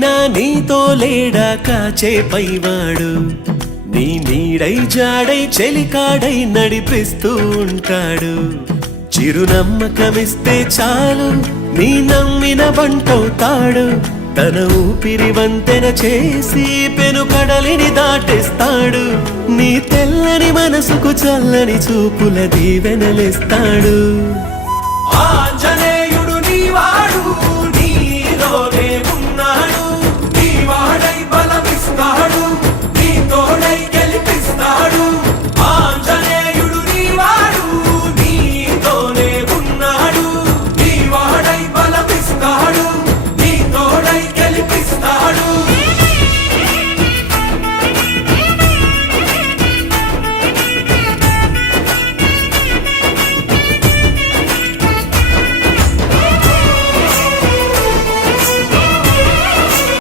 నా నీతో లేడా కాచే పైవాడు నీ నీడై జాడై చెలికాడై నడిపిస్తూ ఉంటాడు చిరునమ్మకమిస్తే చాలు నీ నమ్మిన బంటవుతాడు తన ఊపిరి వంతెన చేసి పెను కడలిని దాటేస్తాడు నీ తెల్లని మనసుకు చల్లని చూపుల దీవెనలిస్తాడు ఆంజనేయ